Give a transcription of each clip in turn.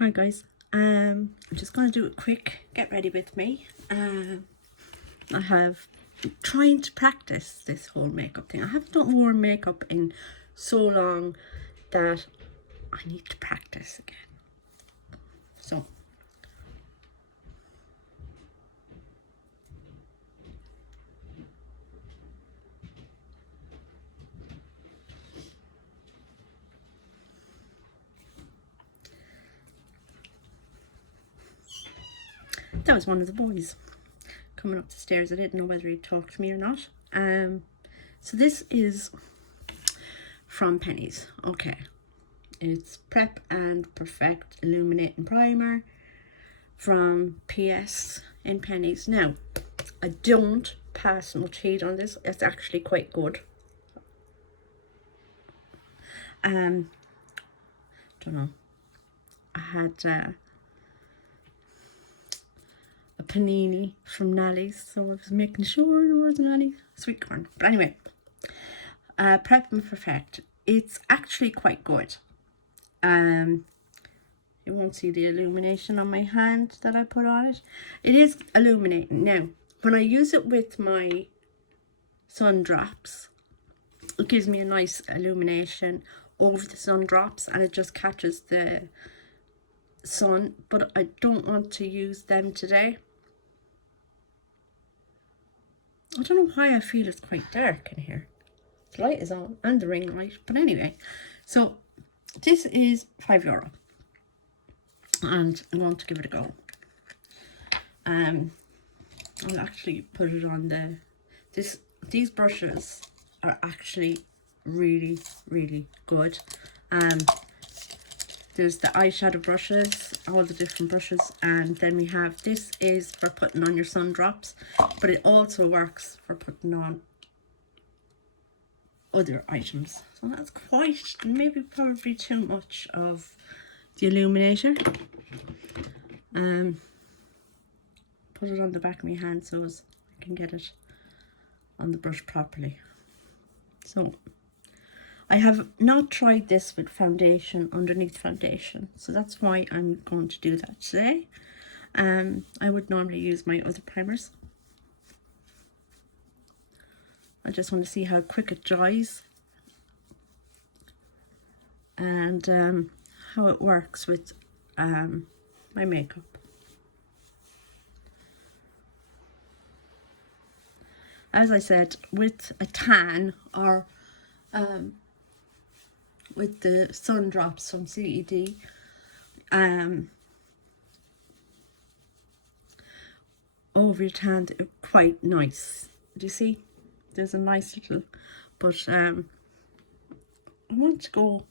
Hi guys, I'm just going to do a quick get ready with me. I have trying to practice this whole makeup thing. I haven't done more makeup in so long that I need to practice again. So that was one of the boys coming up the stairs. I didn't know whether he'd talk to me or not. So this is from Pennies. Okay, it's Prep and Perfect Illuminating Primer from PS in Pennies. Now, I don't pass much heat on this. It's actually quite good. Don't know. I had a panini from Nally's, so I was making sure there wasn't any sweet corn. But anyway, Prep and Perfect. It's actually quite good. You won't see the illumination on my hand that I put on it. It is illuminating. Now, when I use it with my sun drops, it gives me a nice illumination over the sun drops and it just catches the sun, but I don't want to use them today. I don't know why I feel it's quite dark in here. The light is on and the ring light, but anyway, so this is €5 and I'm going to give it a go. I'll actually put it on these brushes are actually really good. There's the eyeshadow brushes, all the different brushes, and then we have, this is for putting on your sun drops, but it also works for putting on other items. So that's quite, maybe probably too much of the illuminator. Put it on the back of my hand so as I can get it on the brush properly. So I have not tried this with foundation, underneath foundation, so that's why I'm going to do that today. I would normally use my other primers. I just want to see how quick it dries and how it works with my makeup. As I said, with a tan or with the sun drops from CED, over your tan, they're quite nice. Do you see? There's a nice little, but I want to go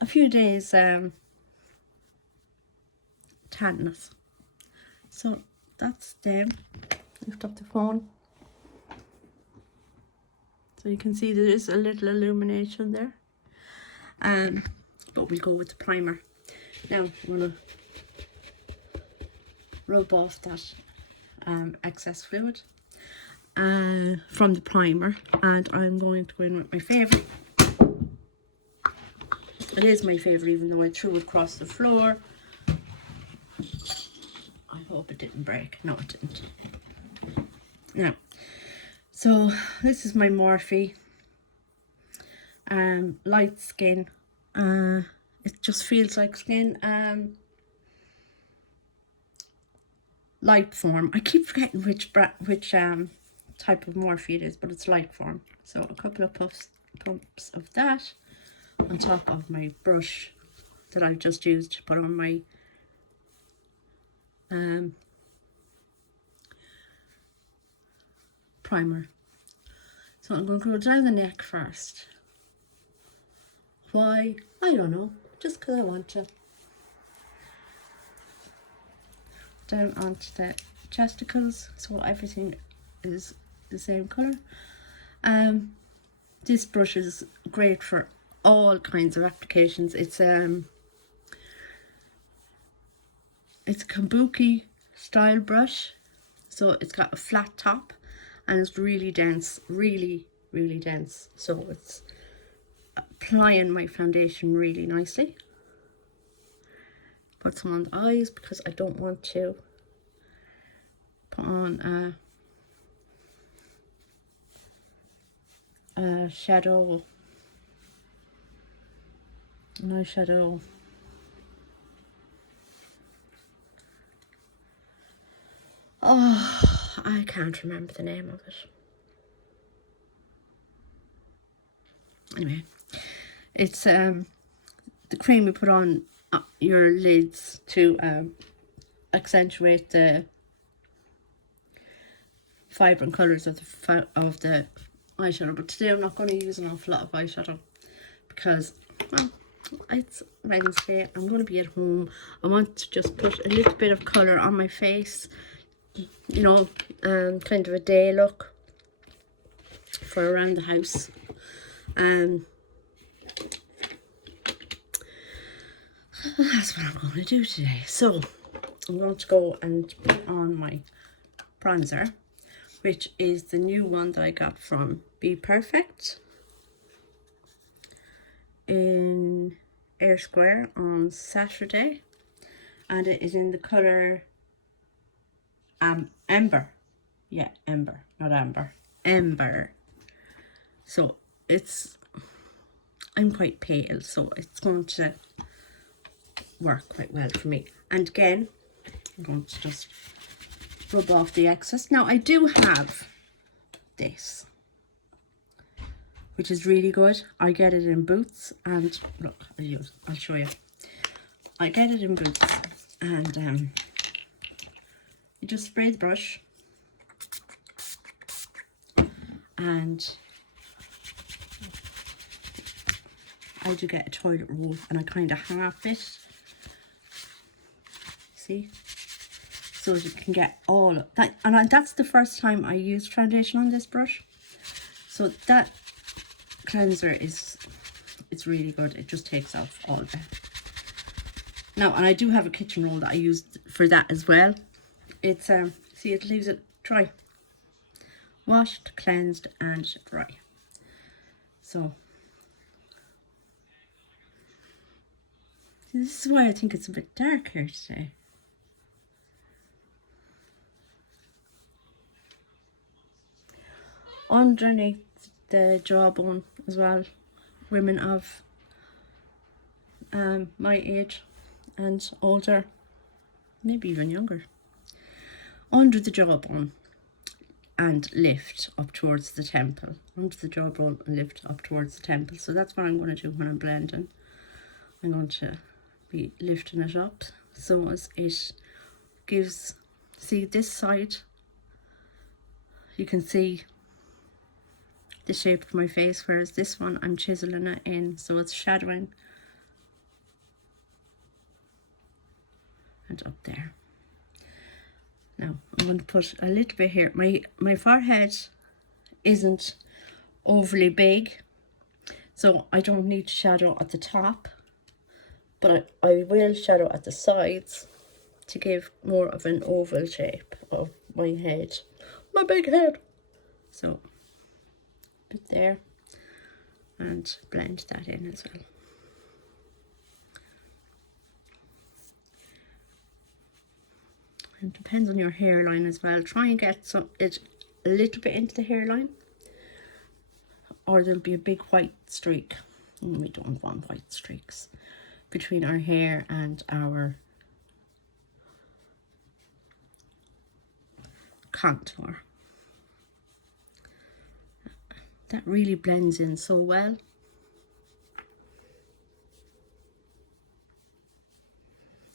a few days tanness. So that's them. Lift up the phone. So you can see there is a little illumination there. But we'll go with the primer. Now I'm going to rub off that excess fluid from the primer, and I'm going to go in with my favourite. It is my favourite, even though I threw it across the floor. I hope it didn't break. No, it didn't. Now, so this is my Morphe light skin. It just feels like skin. Light form. I keep forgetting which type of Morphe it is, but it's light form. So a couple of pumps of that on top of my brush that I've just used to put on my primer. So I'm going to go down the neck first. Why? I don't know. Just because I want to. Down onto the chesticles, so everything is the same colour. This brush is great for all kinds of applications. It's a kabuki style brush, so it's got a flat top and it's really dense, really dense, so it's applying my foundation really nicely. put some on the eyes because I don't want to put on a shadow, an eyeshadow. Oh, I can't remember the name of it. Anyway, it's the cream you put on your lids to accentuate the vibrant colours of the eyeshadow. But today I'm not going to use an awful lot of eyeshadow because, well, it's Wednesday. I'm going to be at home. I want to just put a little bit of colour on my face, you know, kind of a day look for around the house. That's what I'm going to do today. So I'm going to go and put on my bronzer, which is the new one that I got from Be Perfect in Air Square on Saturday, and it is in the colour Ember. Yeah, Ember, not Amber. Ember. So I'm quite pale, so it's going to work quite well for me. And again, I'm going to just rub off the excess. Now I do have this, which is really good. I get it in Boots, and look, I'll show you. I get it in Boots, and you just spray the brush, and I do get a toilet roll, and I kind of half it, see, so you can get all of that. And that's the first time I used foundation on this brush, so that cleanser it's really good. It just takes off all of it. Now, and I do have a kitchen roll that I used for that as well. It's see, it leaves it dry, washed, cleansed and dry. So this is why I think it's a bit dark here today. Underneath the jawbone as well, women of my age and older, maybe even younger, under the jawbone and lift up towards the temple, under the jawbone and lift up towards the temple. So that's what I'm going to do when I'm blending. I'm going to be lifting it up so as it gives, see this side, you can see the shape of my face, whereas this one I'm chiseling it in, so it's shadowing and up there. Now I'm going to put a little bit here. My forehead isn't overly big, so I don't need to shadow at the top, but I will shadow at the sides to give more of an oval shape of my head, my big head. So bit there and blend that in as well. It depends on your hairline as well. Try and get it a little bit into the hairline, or there'll be a big white streak, and we don't want white streaks between our hair and our contour. That really blends in so well.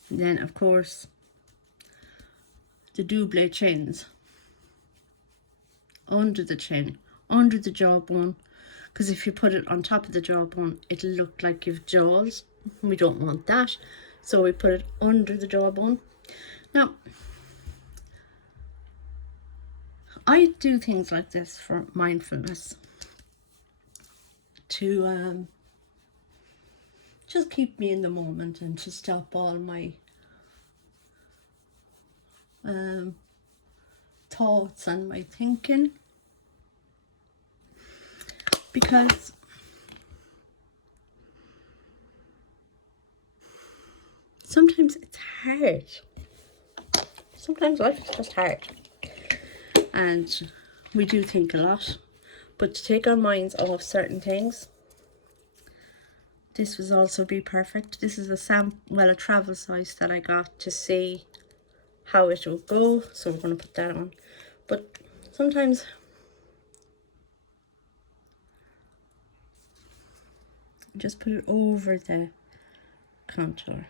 And then of course the double chins, under the chin, under the jawbone, because if you put it on top of the jawbone it'll look like you've jaws. We don't want that, so we put it under the jawbone. Now I do things like this for mindfulness, to just keep me in the moment and to stop all my thoughts and my thinking, because sometimes it's hard. Sometimes life is just hard. And we do think a lot. But to take our minds off certain things, this was also be perfect. This is a travel size that I got to see how it will go. So we're going to put that on. But sometimes just put it over the contour.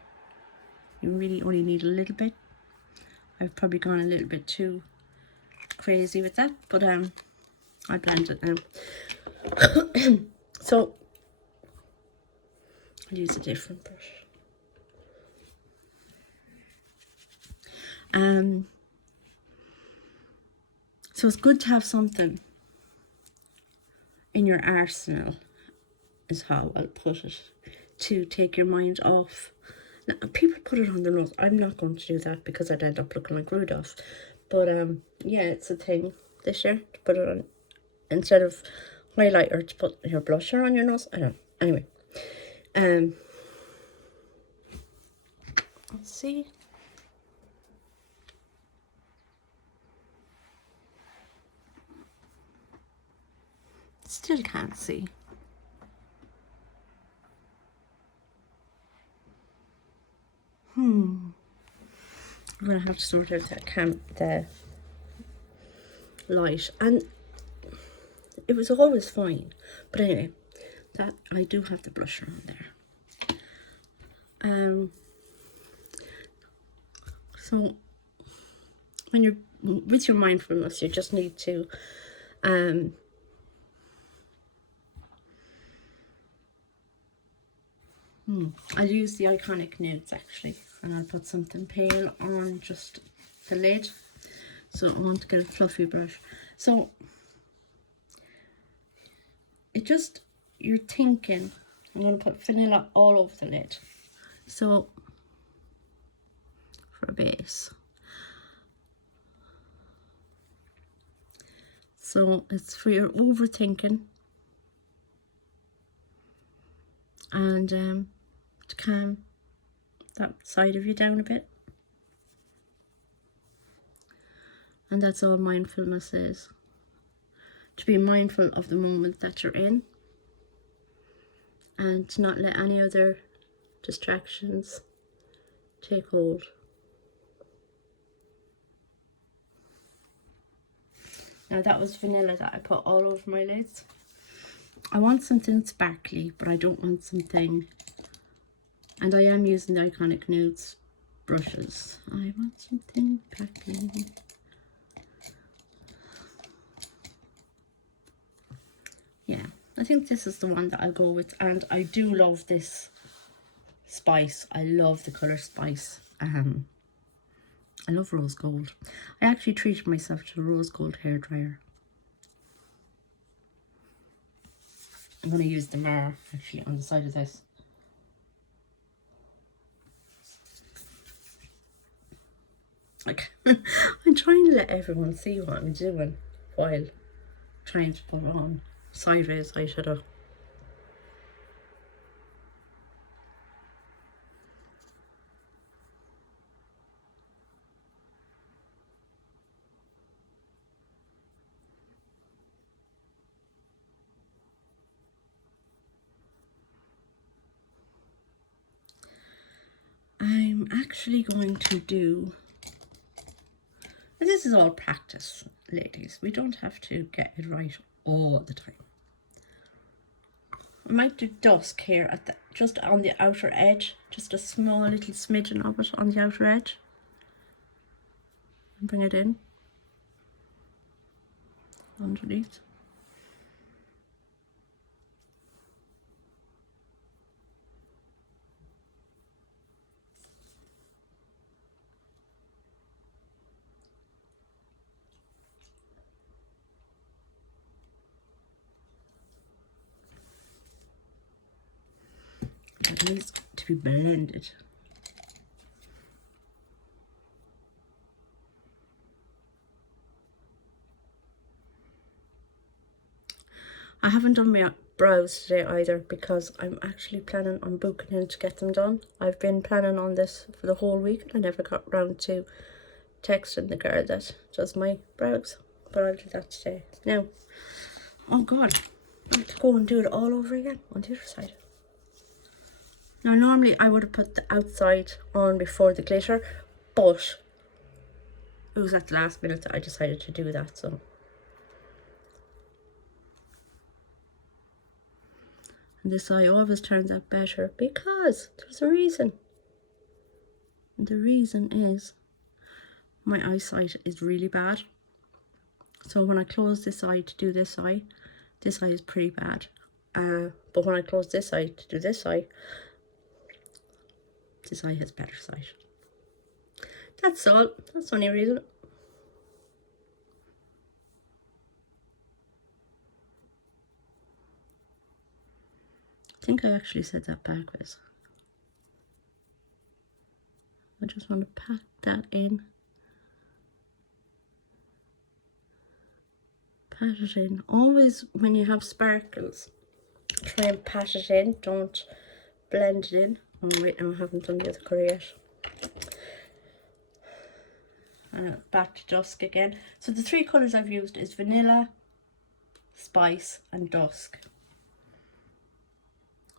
You really only need a little bit. I've probably gone a little bit too crazy with that, but I'll blend it now. So I'll use a different brush. So it's good to have something in your arsenal, is how I'll put it, to take your mind off. Now, people put it on their nose. I'm not going to do that because I'd end up looking like Rudolph. But yeah, it's a thing this year to put it on instead of highlighter, to put your blusher on your nose. I don't know. Anyway, let's see. Still can't see. I'm gonna have to sort out the light, and it was always fine. But anyway, that I do have the blusher on there. So when you're with your mindfulness, you just need to I'll use the Iconic Nudes actually, and I'll put something pale on just the lid. So I want to get a fluffy brush. So you're thinking, I'm going to put vanilla all over the lid. So for a base. So it's for your overthinking and to calm that side of you down a bit. And that's all mindfulness is. To be mindful of the moment that you're in and to not let any other distractions take hold. Now that was vanilla that I put all over my lids. I want something sparkly, but I don't want something, and I am using the Iconic Nudes brushes. I want something sparkly. Yeah, I think this is the one that I'll go with, and I do love this spice. I love the colour Spice. I love rose gold. I actually treated myself to a rose gold hairdryer. I'm going to use the mirror actually on the side of this. Like, I'm trying to let everyone see what I'm doing while trying to put on sideways eyeshadow. I'm actually going to do, and this is all practice, ladies. We don't have to get it right all the time. I might do dusk here at the, just on the outer edge, just a small little smidgen of it on the outer edge. And bring it in underneath. It needs to be blended. I haven't done my brows today either, because I'm actually planning on booking in to get them done. I've been planning on this for the whole week and I never got round to texting the girl that does my brows, but I'll do that today. Now, oh god, I have to go and do it all over again on the other side. Now normally I would have put the outside on before the glitter, but it was at the last minute that I decided to do that, so. And this eye always turns out better because there's a reason. And the reason is my eyesight is really bad. So when I close this eye to do this eye is pretty bad. But when I close this eye to do this eye has better sight. That's all. That's the only reason. I think I actually said that backwards. I just want to pat that in. Pat it in. Always when you have sparkles, try and pat it in. Don't blend it in. Oh wait, no, I haven't done the other colour yet. Back to dusk again. So the three colours I've used is vanilla, spice and dusk.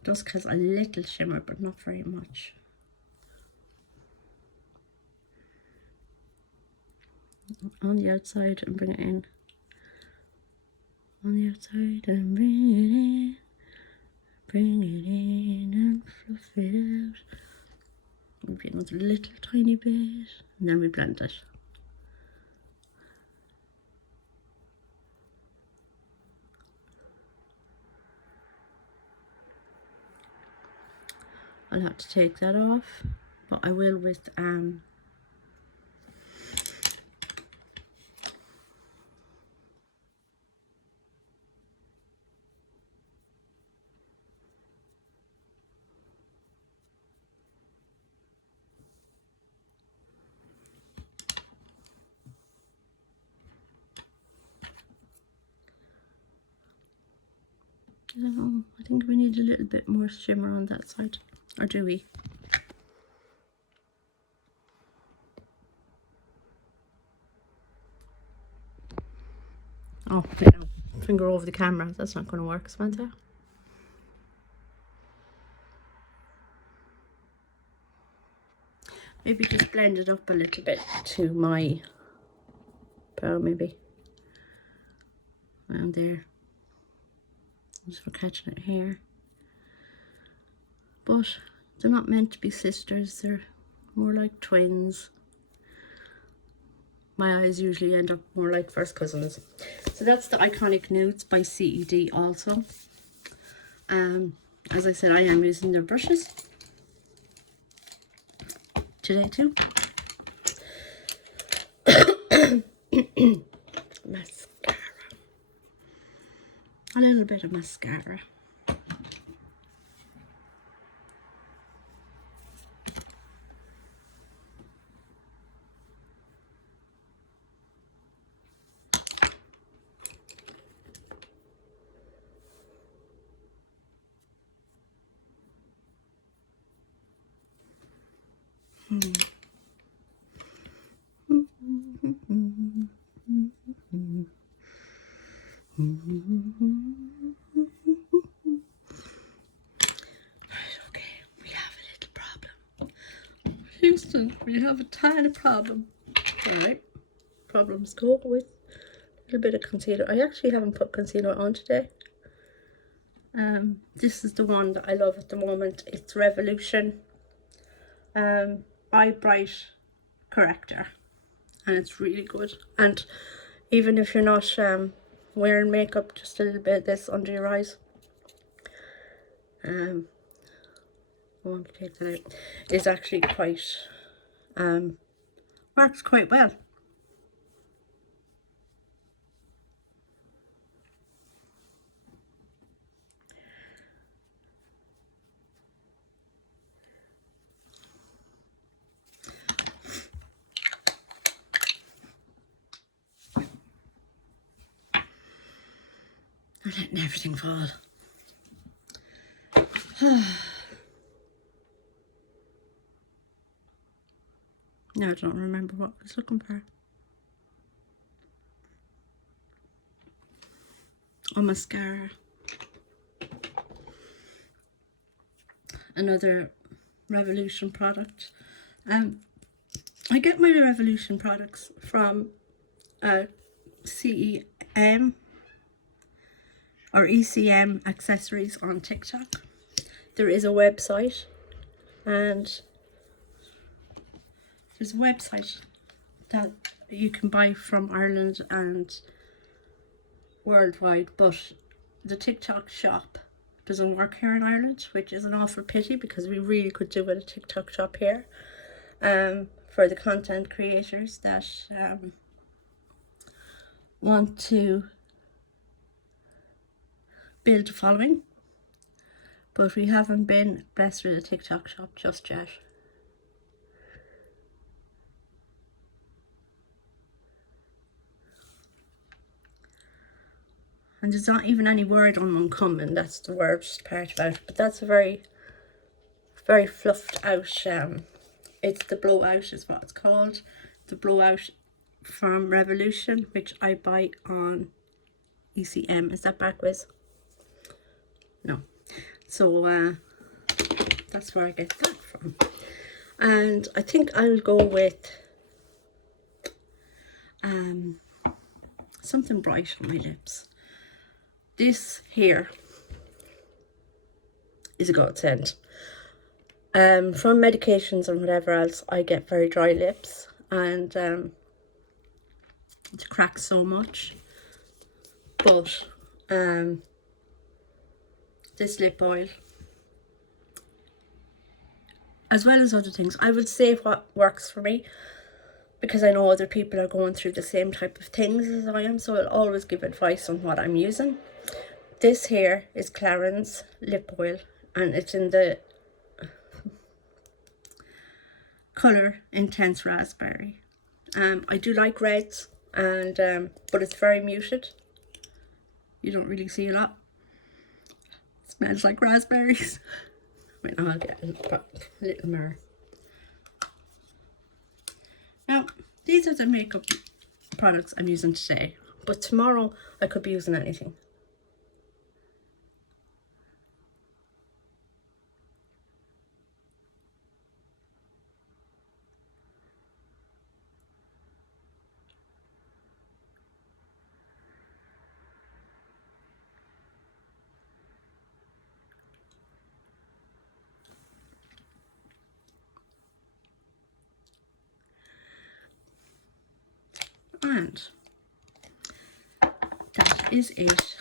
Dusk has a little shimmer but not very much. On the outside and bring it in. On the outside and bring it in. Bring it in and fluff it out. Maybe another little tiny bit. And then we blend it. I'll have to take that off, but I will with I think we need a little bit more shimmer on that side, or do we? Oh, wait, no. Finger over the camera. That's not going to work, Samantha. Maybe just blend it up a little bit to my brow, maybe. Around there. Just for catching it here. But they're not meant to be sisters. They're more like twins. My eyes usually end up more like first cousins. So that's the Iconic Nudes by CED also. As I said, I am using their brushes today too. Mascara. A little bit of mascara. Houston, we have a tiny problem. Alright, problems go with a little bit of concealer. I actually haven't put concealer on today. This is the one that I love at the moment. It's Revolution Eye Bright Corrector, and it's really good. And even if you're not wearing makeup, just a little bit of this under your eyes. I want to take that out. It's actually quite works quite well. I'm letting everything fall. Now I don't remember what I was looking for. Oh, mascara. Another Revolution product. I get my Revolution products from CEM or ECM accessories on TikTok. There is a website, and there's a website that you can buy from Ireland and worldwide, but the TikTok shop doesn't work here in Ireland, which is an awful pity because we really could do with a TikTok shop here for the content creators that want to build a following, but we haven't been blessed with a TikTok shop just yet. And there's not even any word on them coming. That's the worst part about it. But that's a very, very fluffed out. It's the blowout is what it's called. The blowout from Revolution, which I buy on ECM. Is that backwards? No. So that's where I get that from. And I think I'll go with something bright on my lips. This here is a godsend. From medications and whatever else, I get very dry lips, and it cracks so much. But this lip oil, as well as other things, I would say what works for me, because I know other people are going through the same type of things as I am, so I'll always give advice on what I'm using. This here is Clarins lip oil, and it's in the colour Intense Raspberry. I do like reds, and but it's very muted. You don't really see a lot. It smells like raspberries. Wait, now I'll get a little mirror. Now, these are the makeup products I'm using today, but tomorrow I could be using anything. And that is it.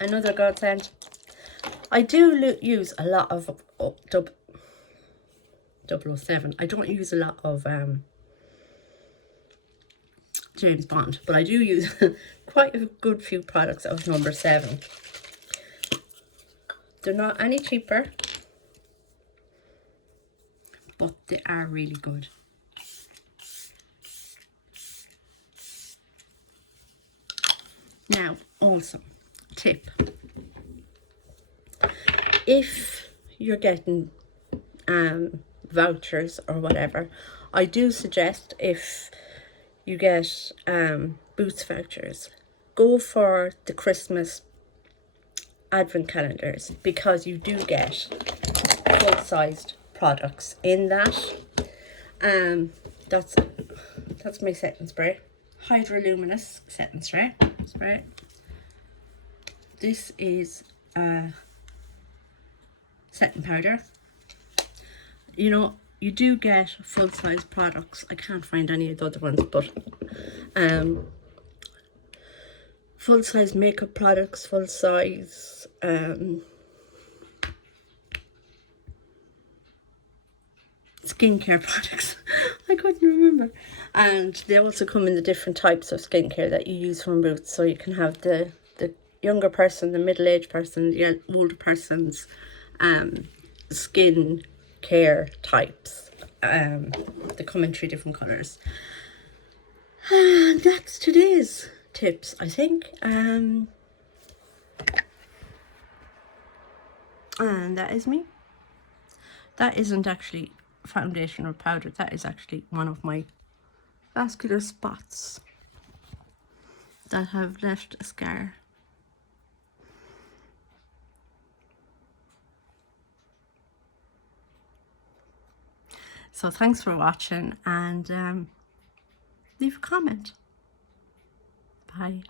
Another godsend. I do use a lot of 007. I don't use a lot of James Bond, but I do use quite a good few products of number 7. They're not any cheaper, but they are really good. Now, also, tip. If you're getting vouchers or whatever, I do suggest, if you get Boots vouchers, go for the Christmas advent calendars, because you do get full-sized products in that. That's my setting spray, Hydroluminous setting spray. This is setting powder. You know, you do get full-size products. I can't find any of the other ones, but full-size makeup products, full-size skincare products. I couldn't remember. And they also come in the different types of skincare that you use from Boots. So you can have the younger person, the middle-aged person, the older person's skin care types. They come in 3 different colours. And that's today's tips, I think. And that is me. That isn't actually foundation or powder. That is actually one of my vascular spots that have left a scar. So thanks for watching, and leave a comment. Bye.